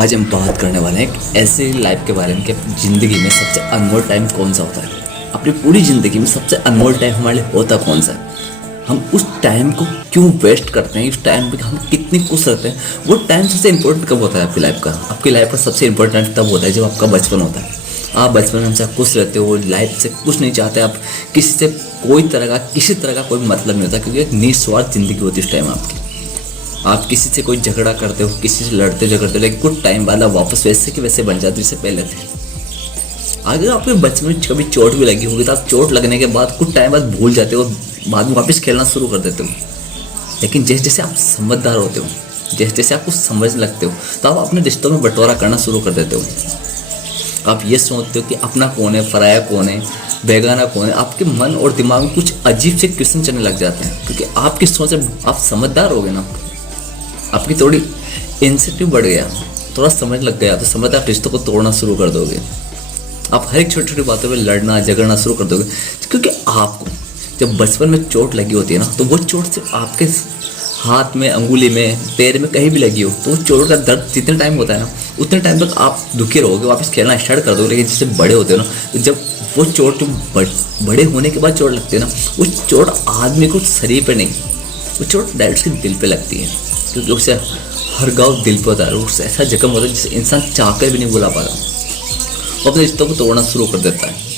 आज हम बात करने वाले हैं एक ऐसे लाइफ के बारे में कि अपनी ज़िंदगी में सबसे अनमोल टाइम कौन सा होता है। अपनी पूरी ज़िंदगी में सबसे अनमोल टाइम हमारे लिए होता कौन सा है। हम उस टाइम को क्यों वेस्ट करते हैं, उस टाइम पे हम कितनी खुश रहते हैं। वो टाइम सबसे इंपॉर्टेंट कब होता है आपकी लाइफ का। आपकी लाइफ का सबसे इंपॉर्टेंट तब होता है जब आपका बचपन होता है। आप बचपन में हमेशा खुश रहते हो, लाइफ से कुछ नहीं चाहते, आप किसी से किसी तरह का कोई मतलब नहीं होता, क्योंकि एक निस्वार्थ ज़िंदगी होती है उस टाइम आपकी। आप किसी से कोई झगड़ा करते हो, किसी से लड़ते झगड़ते हो, लेकिन कुछ टाइम बाद आप वापस वैसे के वैसे बन जाते जैसे पहले थे। अगर आपके बचपन में कभी चोट भी लगी होगी तो आप चोट लगने के बाद कुछ टाइम बाद भूल जाते हो, बाद में वापस खेलना शुरू कर देते हो। लेकिन जैसे जैसे आप समझदार होते हो, जैसे जैसे आप कुछ समझने लगते हो, तो आप अपने रिश्तों में बंटवारा करना शुरू कर देते हो। आप ये सोचते हो कि अपना कौन है, पराया कौन है, बेगाना कौन है। आपके मन और दिमाग में कुछ अजीब से क्वेश्चन चलने लग जाते हैं, क्योंकि आपकी सोच, आप समझदार हो गए ना, आपकी थोड़ी इंसेंटिव बढ़ गया, थोड़ा समझ लग गया, तो समझ आप रिश्तों को तोड़ना शुरू कर दोगे। आप हर एक छोटी छोटी बातों पे लड़ना झगड़ना शुरू कर दोगे, क्योंकि आपको जब बचपन में चोट लगी होती है ना, तो वो चोट सिर्फ आपके हाथ में, अंगुली में, पैर में कहीं भी लगी हो, तो वो चोट का दर्द जितने टाइम होता है ना, उतने टाइम तक आप दुखी रहोगे, वापस खेलना स्टार्ट कर दोगे। लेकिन जैसे बड़े होते हो ना, तो जब वो चोट जो बड़े होने के बाद चोट लगती है ना, वो चोट आदमी को शरीर पे नहीं, वो चोट डायरेक्ट उसके दिल पे लगती है, क्योंकि उससे हर गाँव दिल पे होता है। उससे ऐसा जख्म होता है जिसे इंसान चाहकर भी नहीं बुला पाता। वो अपने रिश्तों को तोड़ना शुरू कर देता है।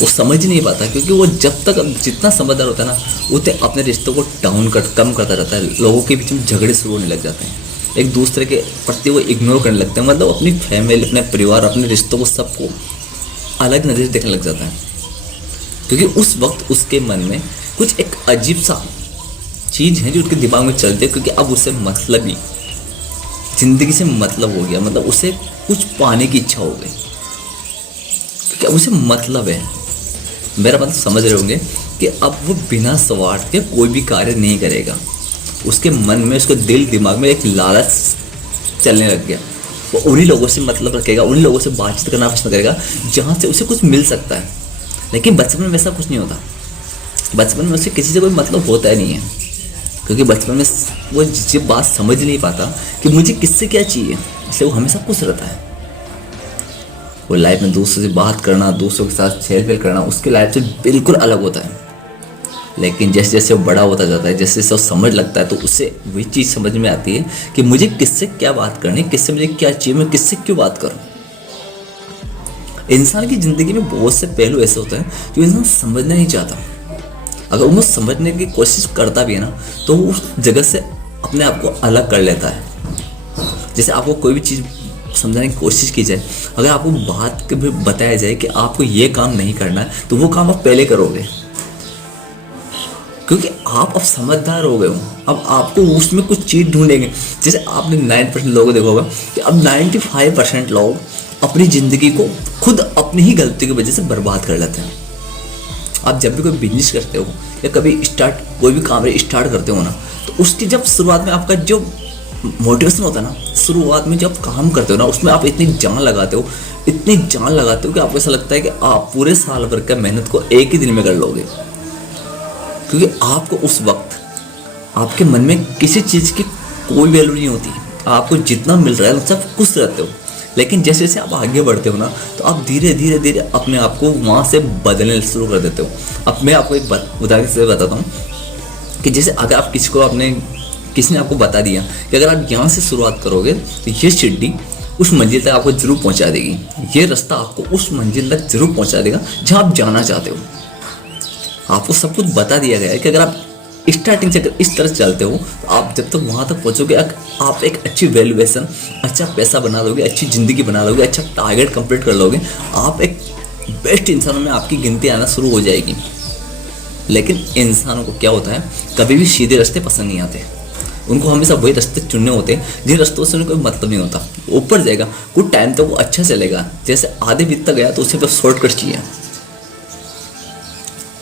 वो समझ ही नहीं पाता, क्योंकि वो जब तक जितना समझदार होता है ना, उतने अपने रिश्तों को कम करता रहता है। लोगों के बीच में झगड़े शुरू होने लग जाते हैं, एक दूसरे के प्रति वो इग्नोर करने लगते हैं। मतलब अपनी फैमिली, अपने परिवार, अपने रिश्तों को, सबको अलग नज़र से देखने लग जाता है, क्योंकि उस वक्त उसके मन में कुछ एक अजीब सा चीज़ है जो उसके दिमाग में चलती है, क्योंकि अब उसे मतलब ही ज़िंदगी से मतलब हो गया। मतलब उसे कुछ पाने की इच्छा हो गई, क्योंकि अब उसे मतलब है। मेरा मतलब समझ रहे होंगे कि अब वो बिना स्वार्थ के कोई भी कार्य नहीं करेगा। उसके मन में, उसके दिल दिमाग में एक लालच चलने लग गया। वो उन्हीं लोगों से मतलब रखेगा, उन्हीं लोगों से बातचीत करना पसंद करेगा जहाँ से उसे कुछ मिल सकता है। लेकिन बचपन में वैसा कुछ नहीं होता। बचपन में उसे किसी से कोई मतलब होता ही नहीं है, क्योंकि बचपन में वो ये बात समझ नहीं पाता कि मुझे किससे क्या चाहिए, इसलिए वो हमेशा खुश रहता है। वो लाइफ में दूसरों से बात करना, दूसरों के साथ छेड़ फेल करना, उसकी लाइफ से बिल्कुल अलग होता है। लेकिन जैसे जैसे वो बड़ा होता जाता है, जैसे जैसे वो समझ लगता है, तो उससे वही चीज़ समझ में आती है कि मुझे किससे क्या बात करनी, किससे मुझे क्या चाहिए, मैं किससे क्यों बात करूँ। इंसान की ज़िंदगी में बहुत से पहलू ऐसे होते हैं जो इंसान समझना नहीं चाहता। अगर वो समझने की कोशिश करता भी है ना, तो वो उस जगह से अपने आप को अलग कर लेता है। जैसे आपको कोई भी चीज़ समझाने की कोशिश की जाए, अगर आपको बात के भी बताया जाए कि आपको ये काम नहीं करना है, तो वो काम आप पहले करोगे, क्योंकि आप अब समझदार हो गए हो। अब आपको उसमें कुछ चीज़ ढूंढेंगे। जैसे आपने 9% लोगों को देखा होगा कि अब 95% लोग अपनी ज़िंदगी को खुद अपनी ही गलती की वजह से बर्बाद कर लेते हैं। आप जब भी कोई बिजनेस करते हो या कभी कोई भी काम स्टार्ट करते हो ना, तो उसकी जब शुरुआत में आपका जो मोटिवेशन होता है ना, शुरुआत में जब काम करते हो ना, उसमें आप इतनी जान लगाते हो कि आपको ऐसा लगता है कि आप पूरे साल भर का मेहनत को एक ही दिन में कर लोगे, क्योंकि आपको उस वक्त आपके मन में किसी चीज़ की कोई वैल्यू नहीं होती। आपको जितना मिल रहा है उससे आप खुश रहते हो। लेकिन जैसे जैसे आप आगे बढ़ते हो ना, तो आप धीरे धीरे अपने आप को वहाँ से बदलने शुरू कर देते हो। अब मैं आपको एक उदाहरण से बताता हूँ कि जैसे अगर आप किसी ने आपको बता दिया कि अगर आप यहाँ से शुरुआत करोगे तो ये सीढ़ी उस मंजिल तक आपको जरूर पहुँचा देगी, ये रास्ता आपको उस मंजिल तक जरूर पहुँचा देगा जहाँ आप जाना चाहते हो। आपको सब कुछ बता दिया गया है कि अगर आप स्टार्टिंग से अगर इस तरह चलते हो, तो आप जब तक वहाँ तक पहुँचोगे, आप एक अच्छी वैल्यूएशन, अच्छा पैसा बना लोगे, अच्छी ज़िंदगी बना लोगे, अच्छा टारगेट कंप्लीट कर लोगे, आप एक बेस्ट इंसानों में आपकी गिनती आना शुरू हो जाएगी। लेकिन इंसानों को क्या होता है, कभी भी सीधे रास्ते पसंद नहीं आते। उनको हमेशा वही रास्ते चुनने होते हैं जिन रास्तों से उनको कोई मतलब नहीं होता। ऊपर जाएगा कुछ टाइम तक वो अच्छा चलेगा, जैसे आधे बीतता गया तो उसे बस शॉर्टकट चाहिए,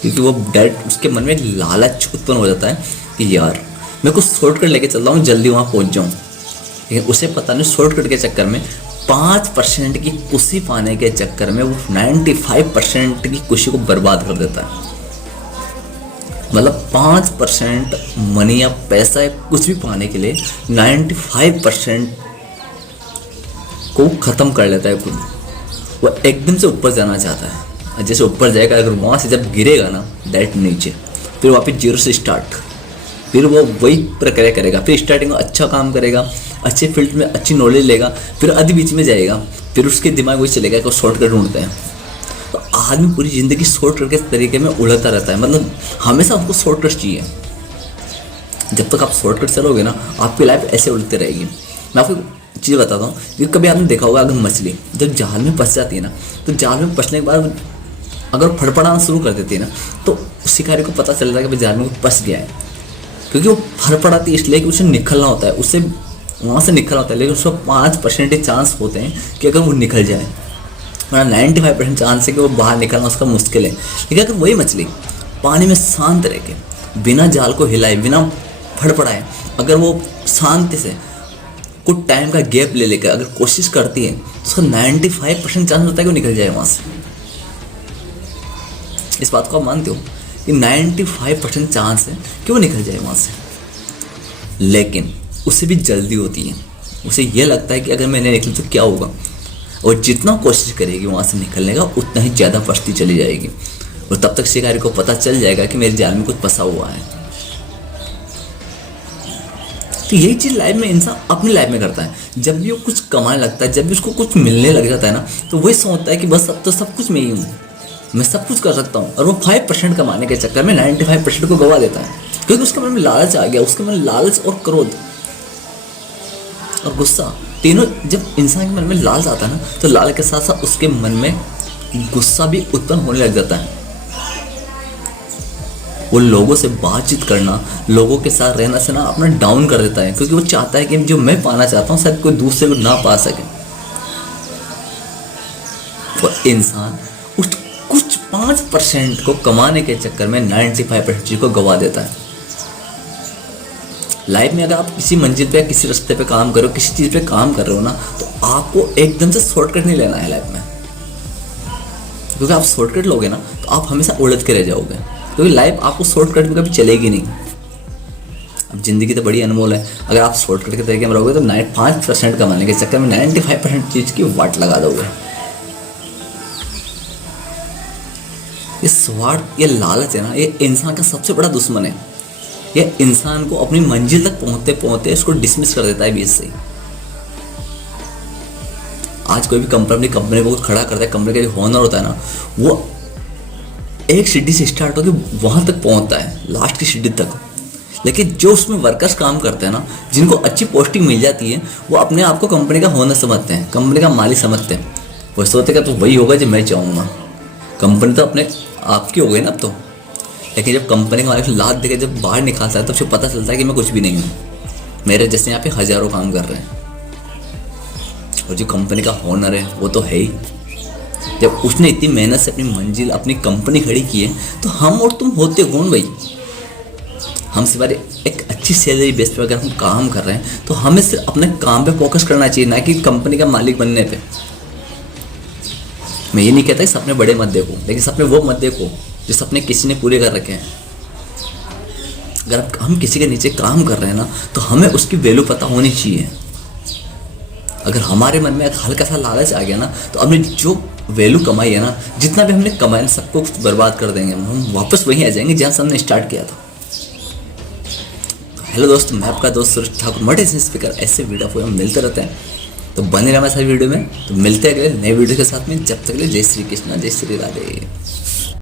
क्योंकि वो डायरेक्ट उसके मन में एक लालच उत्पन्न हो जाता है कि यार मैं कुछ शॉर्टकट लेके चल रहा हूँ, जल्दी वहाँ पहुँच जाऊँ। लेकिन उसे पता नहीं, शॉर्टकट के चक्कर में 5% की खुशी पाने के चक्कर में वो 95% की खुशी को बर्बाद कर देता है। मतलब 5% मनी या पैसा या कुछ भी पाने के लिए 95% को ख़त्म कर लेता है खुद। वो एकदम से ऊपर जाना चाहता है, और जैसे ऊपर जाएगा अगर वहाँ से जब गिरेगा ना डायरेक्ट नीचे, फिर वापस जीरो से स्टार्ट, फिर वो वही प्रक्रिया करेगा। फिर स्टार्टिंग में अच्छा काम करेगा, अच्छे फील्ड में अच्छी नॉलेज लेगा, फिर आधे बीच में जाएगा, फिर उसके दिमाग वही चलेगा कि शॉर्टकट ढूंढते हैं। तो आदमी पूरी ज़िंदगी शॉर्टकट के तरीके में उलझता रहता है, मतलब हमेशा आपको शॉर्टकट चाहिए। जब तक आप शॉर्टकट चलोगे ना, आपकी लाइफ ऐसे उलझते रहेगी। मैं आपको चीज़ बताता हूँ कि कभी आपने देखा होगा, अगर मछली जब जाल में फंस जाती है ना, तो जाल में फंसने के बाद अगर फड़फड़ाना शुरू कर देती है ना, तो शिकारी को पता चलता है कि भाई जाल में फंस गया है, क्योंकि वो फड़फड़ाती है इसलिए कि उसे निकलना होता है, उससे वहाँ से निकलना होता है। लेकिन उसका 5% चांस होते हैं कि अगर वो निकल जाए, वरना 95% चांस है कि वो बाहर निकलना उसका मुश्किल है। लेकिन अगर वही मछली पानी में शांत रह के, बिना जाल को हिलाए, बिना फड़फड़ाए, अगर वो शांति से कुछ टाइम का गैप ले लेकर अगर कोशिश करती है, तो उसका 95% चांस होता है कि वो निकल जाए वहाँ से। इस बात को आप मानते हो कि 95% चांस है कि वो निकल जाए वहाँ से। लेकिन उसे भी जल्दी होती है, उसे यह लगता है कि अगर मैंने निकली तो क्या होगा, और जितना कोशिश करेगी वहाँ से निकलने का उतना ही ज़्यादा फंसती चली जाएगी, और तब तक शिकारी को पता चल जाएगा कि मेरे जाल में कुछ फंसा हुआ है। तो यही चीज़ लाइफ में इंसान अपनी लाइफ में करता है। जब भी वो कुछ कमाने लगता है, जब भी उसको कुछ मिलने लग जाता है ना, तो वही सोचता है कि बस अब तो सब कुछ मैं ही हूँ, मैं सब कुछ कर सकता हूँ। और वो 5% कमाने के चक्कर में 95% को गवा देता है, क्योंकि उसके मन में लालच आ गया। उसके मन में लालच और क्रोध और गुस्सा, तीनों जब इंसान के मन में लालच आता है ना, तो लालच के साथ साथ उसके मन में गुस्सा भी उत्पन्न होने लग जाता है। वो लोगों से बातचीत करना, लोगों के साथ रहना से ना अपना डाउन कर देता है, क्योंकि वो चाहता है कि जो मैं पाना चाहता हूँ शायद कोई दूसरे को ना पा सके। वो इंसान उस कुछ 5% को कमाने के चक्कर में 95% चीज़ को गवा देता है। लाइफ में अगर आप किसी मंजिल पे, किसी रास्ते पे काम कर रहे हो, किसी चीज़ पे काम कर रहे हो ना, तो आपको एकदम से शॉर्टकट नहीं लेना है लाइफ में, क्योंकि आप शॉर्टकट लोगे ना तो आप हमेशा उलझ के रह जाओगे, क्योंकि लाइफ आपको शॉर्टकट में कभी चलेगी नहीं। अब ज़िंदगी तो बड़ी अनमोल है, अगर आप शॉर्टकट के तरीके में रहोगे तो 5% कमाने के चक्कर में 95% चीज़ की वाट लगा दोगे। ये स्वार्थ, ये लालच है ना, ये इंसान का सबसे बड़ा दुश्मन है। ये इंसान को अपनी मंजिल तक पहुंचते पहुंचते इसको डिसमिस कर देता है बीच से। आज कोई भी कंपनी को खड़ा करता है, कंपनी का जो ओनर होता है ना, वो एक सीढ़ी से स्टार्ट होकर वहां तक पहुंचता है, लास्ट की सीढ़ी तक। लेकिन जो उसमें वर्कर्स काम करते हैं ना, जिनको अच्छी पोस्टिंग मिल जाती है, वो अपने आप को कंपनी का ओनर समझते हैं, कंपनी का मालिक समझते हैं। वो सोचते हैं तो वही होगा जो मैं चाहूँगा, कंपनी तो अपने आपकी हो गई ना अब तो। लेकिन जब कंपनी का मालिक लात देकर जब बाहर निकालता है, तब तो पता चलता है कि मैं कुछ भी नहीं हूँ, मेरे जैसे यहाँ पे हज़ारों काम कर रहे हैं, और जो कंपनी का ओनर है वो तो है ही। जब उसने इतनी मेहनत से अपनी मंजिल, अपनी कंपनी खड़ी की है, तो हम और तुम होते कौन भाई? हम सिर्फ एक अच्छी सैलरी बेस पे अगर हम काम कर रहे हैं, तो हमें सिर्फ अपने काम पे फोकस करना चाहिए, ना कि कंपनी का मालिक बनने पे। मैं ये नहीं कहता कि सपने बड़े मत देखो, लेकिन सपने वो मत देखो जो सपने किसी ने पूरे कर रखे हैं। अगर हम किसी के नीचे काम कर रहे हैं ना, तो हमें उसकी वैल्यू पता होनी चाहिए। अगर हमारे मन में एक हल्का सा लालच आ गया ना, तो हमने जो वैल्यू कमाई है ना, जितना भी हमने कमाया सबको बर्बाद कर देंगे, हम वापस वहीं आ जाएंगे जहाँ से हमने स्टार्ट किया था। हेलो दोस्त, मैं आपका दोस्त सुरेश ठाकुर, मोटिवेशनल स्पीकर। ऐसे वीडियो को हम मिलते रहते हैं, तो बने रहना सारी वीडियो में। तो मिलते हैं अगले नए वीडियो के साथ में। जब तक के लिए जय श्री कृष्णा, जय श्री राधे।